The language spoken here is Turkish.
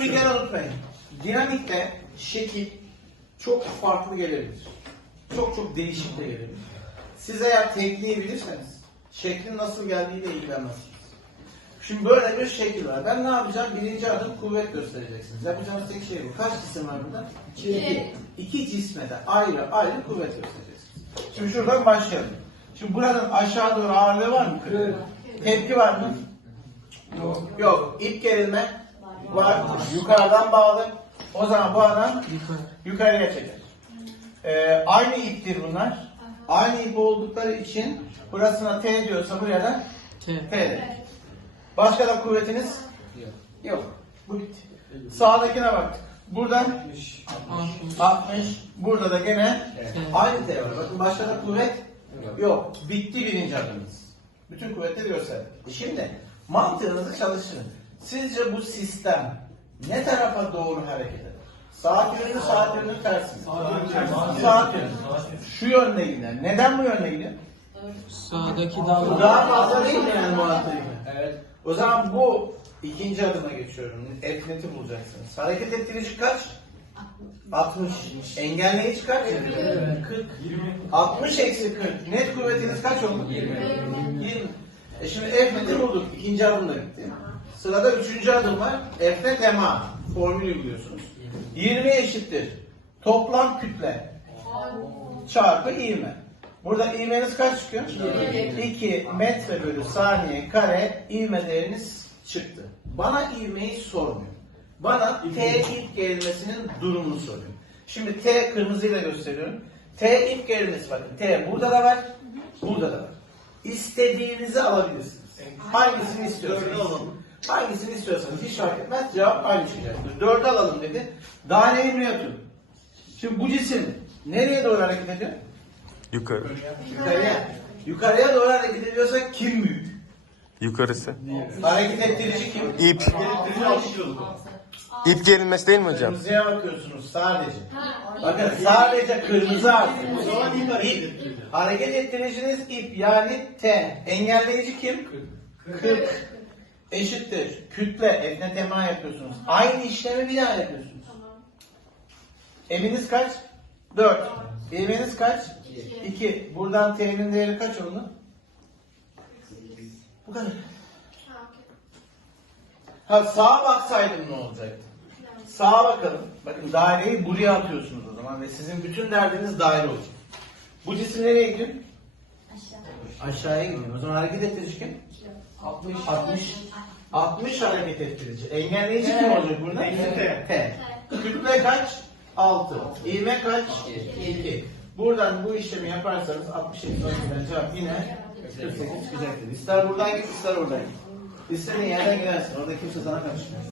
Bir kere unutmayın. Dinamikte şekil çok farklı gelebilir. Çok çok değişik de gelebilir. Siz eğer tekleyebilirseniz şeklin nasıl geldiğiyle ilgilenmezsiniz. Şimdi böyle bir şekil var. Ben ne yapacağım? Birinci adım kuvvet göstereceksiniz. Yapacağınız tek şey bu. Kaç cisim var burada? İki. İki cisme de ayrı ayrı kuvvet göstereceksiniz. Şimdi şuradan başlayalım. Şimdi buradan aşağı doğru ağırlığı var mı? Tepki var mı? Yok. Yok. İp gerilme var. Yukarıdan bağlı. O zaman bu adam yukarıya çeker. Ee, aynı iptir bunlar. Aynı ip oldukları için burasına T diyorsa buraya da T. Başka da kuvvetiniz yok. Bu bitti. Sağdakine baktık. Buradan 60. Burada da gene aynı T var. Bakın başka da kuvvet yok. Bitti birinci adımımız. Bütün kuvvetleri gösterdik. E Şimdi mantığınızı çalıştırın. Sizce bu sistem ne tarafa doğru hareket eder? Saat yönü saat yönü tersi. Saat yönü. Şu yönde gider. Neden bu yönde gidiyor? Sağdaki dalga. Daha fazla değil mi yani muhatabı? Evet. O zaman bu ikinci adıma geçiyorum. Etneti bulacaksınız. Hareket ettirici kaç? 60. Engelleyici kaç? 40. 60 eksi 40. Net kuvvetiniz kaç oldu? 20. 20. E şimdi F'neti bulduk. İkinci adımda gitti. Sırada üçüncü adım var. F'net ema. Formülü biliyorsunuz. 20 eşittir. Toplam kütle çarpı ivme. Burada ivmeniz kaç çıkıyor? 2 metre bölü saniye kare ivme değeriniz çıktı. Bana ivmeyi sormuyor. Bana T ip gerilmesinin durumunu soruyor. Şimdi T kırmızıyla gösteriyorum. T ip gerilmesi bakın. T burada da var, burada da var. İstediğinizi alabilirsiniz. Hangisini istiyorsanız. Hangisini istiyorsanız hiç fark etmez. Cevap aynı çıkacaktır. Dördü alalım dedi. Daire ivme atın. Şimdi bu cisim nereye doğru hareket ediyor? Yukarı. Yukarıya. Yukarıya doğru hareket ediyorsa kim büyük? Yukarısı. Hareket ettirici kim? İp. İp gerilmesi değil mi hocam? Kırmızıya bakıyorsunuz sadece. Bakın sadece kırmızı artık. İp. Hareket ettiriciniz ip yani T. Engelleyici kim? 40. Eşittir. Kütle. Evne tema yapıyorsunuz. Aynı işlemi bir daha yapıyorsunuz. Eviniz kaç? 4. Eviniz kaç? 2. Buradan T'nin değeri kaç oldu? Bu kadar. Ha sağa baksaydım ne olacaktı? Sağa bakalım. Bakın daireyi buraya atıyorsunuz o zaman ve sizin bütün derdiniz daire olacak. Bu cisim nereye gidiyor? Aşağıya gidiyor. O zaman hareket ettirici kim? 60. 60. 60 hareket ettirici. Engelleyici kim olacak burada? T. T. Kütle kaç? 6. İvme kaç? 2. Buradan bu işlemi yaparsanız 60 eksi 12'den cevap yine 48 çıkacaktır. İster buradan git ister oradan git. İstediğin yerden gidersin. Orada kimse sana karışmıyor.